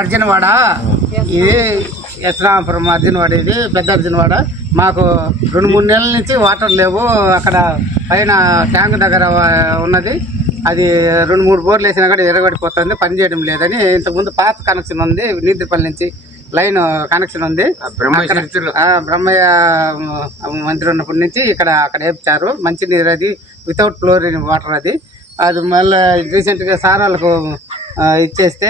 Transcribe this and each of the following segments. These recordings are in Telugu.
అర్జునవాడ? ఇది యశ్రామపురం అర్జునవాడ ఇది పెద్ద అర్జునవాడ? మాకు రెండు మూడు నెలల నుంచి వాటర్ లేవు. అక్కడ పైన ట్యాంక్ దగ్గర ఉన్నది. అది రెండు మూడు బోర్లు వేసినా కూడా ఎరగడిపోతుంది పని చేయడం లేదని ఇంతకుముందు పాత కనెక్షన్ ఉంది. నీతిపల్లి నుంచి లైన్ కనెక్షన్ ఉంది. బ్రహ్మయ్య మంత్రి ఉన్నప్పటి నుంచి ఇక్కడ అక్కడ వేపించారు. మంచినీరు అది వితౌట్ ఫ్లోరిన్ వాటర్ అది. అది మళ్ళీ రీసెంట్గా సార్ వాళ్ళకు ఇచ్చేస్తే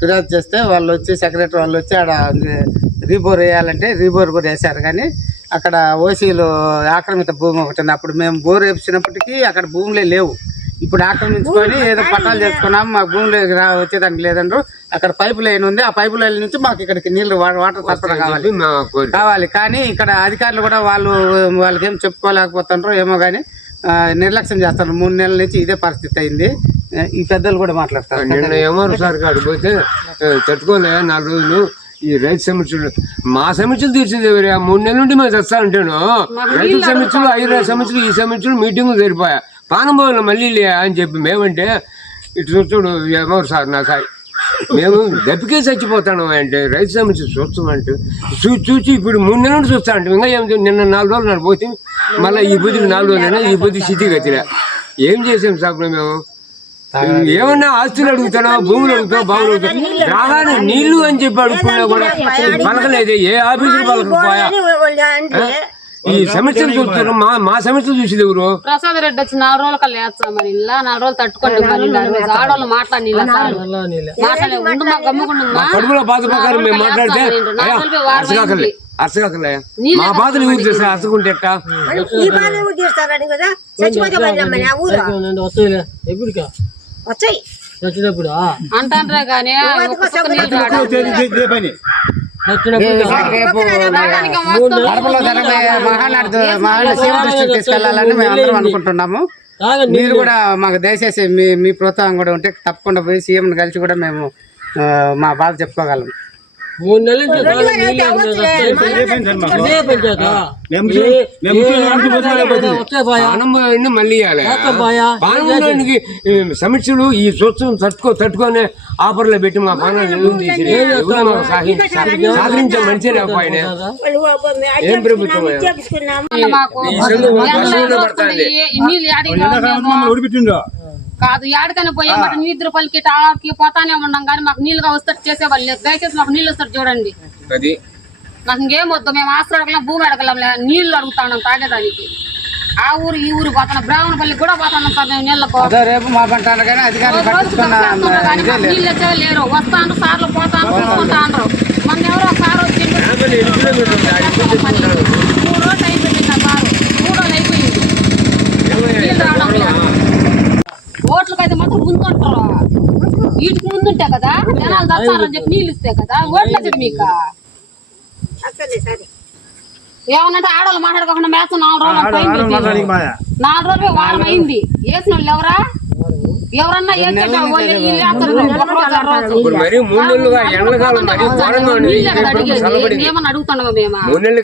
ఫిర్యాదు చేస్తే వాళ్ళు వచ్చి సెక్రటరీ వాళ్ళు వచ్చి ఆడ రీబోర్ వేయాలంటే రీబోర్ కూడా వేశారు. కానీ అక్కడ ఓసీలు ఆక్రమిత భూమి ఒకటి ఉంది. అప్పుడు మేము బోర్ వేపించినప్పటికీ అక్కడ భూములే లేవు. ఇప్పుడు ఆక్రమించుకొని ఏదో పట్టాలు చేసుకున్నాం మా భూమిలోకి రా వచ్చేదానికి లేదండ్రు. అక్కడ పైపు లైన్ ఉంది. ఆ పైపు లైన్ నుంచి మాకు ఇక్కడికి నీళ్ళు వా- వాటర్ సరఫరా కావాలి. కావాలి. కానీ ఇక్కడ అధికారులు కూడా వాళ్ళు వాళ్ళకి ఏం చెప్పుకోలేకపోతుండ్రు ఏమో కానీ నిర్లక్ష్యం చేస్తారు మూడు నెలల నుంచి ఇదే పరిస్థితి అయింది. ఈ పెద్దలు కూడా మాట్లాడతారు. నిన్న ఏమన్నారు సార్ కాడు పోతే "ఏ, తట్టుకోలే నాలుగు రోజులు ఈ రైతు సమస్యలు మా సమస్యలు తీర్చేది ఎవరు మూడు నెలల నుండి మేము తెస్తా అంటాను రైతుల సమస్యలు ఐదు సమస్యలు ఈ సమస్యలు మీటింగ్ సరిపోయా పానం పోవాలి మళ్ళీ లే అని చెప్పి మేమంటే ఇటు చూడు, చూడు ఏమన్నారు సార్ నా సాయి. మేము దెబ్బకే చచ్చిపోతాను అంటే రైతు సమస్య చూస్తామంటే చూసి చూసి ఇప్పుడు మూడు నెలల నుండి చూస్తా అంటే ఇంకా ఏం నిన్న నాలుగు రోజులు నన్ను పోతే మళ్ళీ ఈ బుద్ధికి నాలుగు రోజులైనా ఈ బుద్ధి స్థితిగతిలే ఏం చేసాం సార్ మేము? ఏమన్నా ఆస్తులు అడుగుతానా భూములు అడుగుతావు బావులు అడుగుతావు రాగానే నీళ్ళు అని చెప్పి అడుగుతున్నా కూడా పలకలేదు ఏ ఆఫీసులు పలకపోయా ఈ సమస్యలు చూస్తారు మా మా సమస్యలు చూసేది ఎవరు ప్రసాద్ రెడ్డి వచ్చి నాలుగు రోజులు కల్లా వేస్తాం మరి ఇలా నాలుగు రోజులు తట్టుకోండి ఆడవాళ్ళు మాట్లాడి మాట్లాడే ఉండు మా గమ్ముకుండా మా కడుపులో బాధ ప్రకారం మేము మాట్లాడితే అయ్యా, అరసకాకలే అరసకాకలే మా బాధలు ఊరు చేస్తా అరసకుంటే ఎట్టా వచ్చాయి. వచ్చినప్పుడు మహానాడు మహానాడు సీఎం దృష్టికి తీసుకెళ్ళాలని మేము అందరం అనుకుంటున్నాము. మీరు కూడా మాకు దయచేసి మీ మీ ప్రోత్సాహం కూడా ఉంటే తప్పకుండా పోయి సీఎం కలిసి కూడా మేము మా బాధ చెప్పుకోగలం. మూడు నెలల నుంచి మళ్ళీ పోయినకి, ఈ స్వచ్ఛం తట్టుకో తట్టుకొని ఆఫర్లో పెట్టి మా పానాలు సాధించే మంచి లేకపోయినా ఏం ప్రభుత్వం మాకు కాదు. యాడికైనా పోయామంటే నీళ్ళు పలికి ఆడికి పోతానే ఉన్నాం కానీ మాకు నీళ్ళుగా వస్తారు చేసేవాళ్ళు లేదు దయచేసి మాకు నీళ్ళు వస్తారు చూడండి. అది. మాకు ఇంకేం వద్దు. మేము ఆస్తులు అడగలేం భూమి అడగలేం నీళ్ళు అడుగుతాం తాగేదానికి. ఆ ఊరు ఈ ఊరు పోతున్నాం బ్రాహ్మణపల్లి కూడా పోతున్నాం సార్ మేము నీళ్ళకు. రేపు నీళ్ళు వచ్చేవి లేరు. వస్తాను సార్లు పోతాను తీసుకుంటాను మన ఎవరో సార్ వచ్చిండు యాభై ఎనిమిది కిలోమీటర్లు ఉంది. ఆడికి పోతే తీసుకుంటారు. మూడు రోజులు అయిపోయింది ఆ సారు మూడు రోజులు అయిపోయింది నీళ్ళు రావడం లేదు. ఓట్లకైతే మాత్రం ముందుంటారు వీటికి ముందుంటే కదా జనాలు దచ్చారని చెప్పి నీళ్ళు ఇస్తే కదా ఓట్లు వచ్చాడు మీకు. ఏమన్నంటే ఆడవాళ్ళు మాట్లాడుకోకుండా మేసం నాలుగు రోజులు. నాలుగు రోజులు వారం అయింది. వేసిన వాళ్ళు ఎవరా? ఎవరన్నా ఏం అడిగేది. ఏమన్నా అడుగుతున్నావా మేము?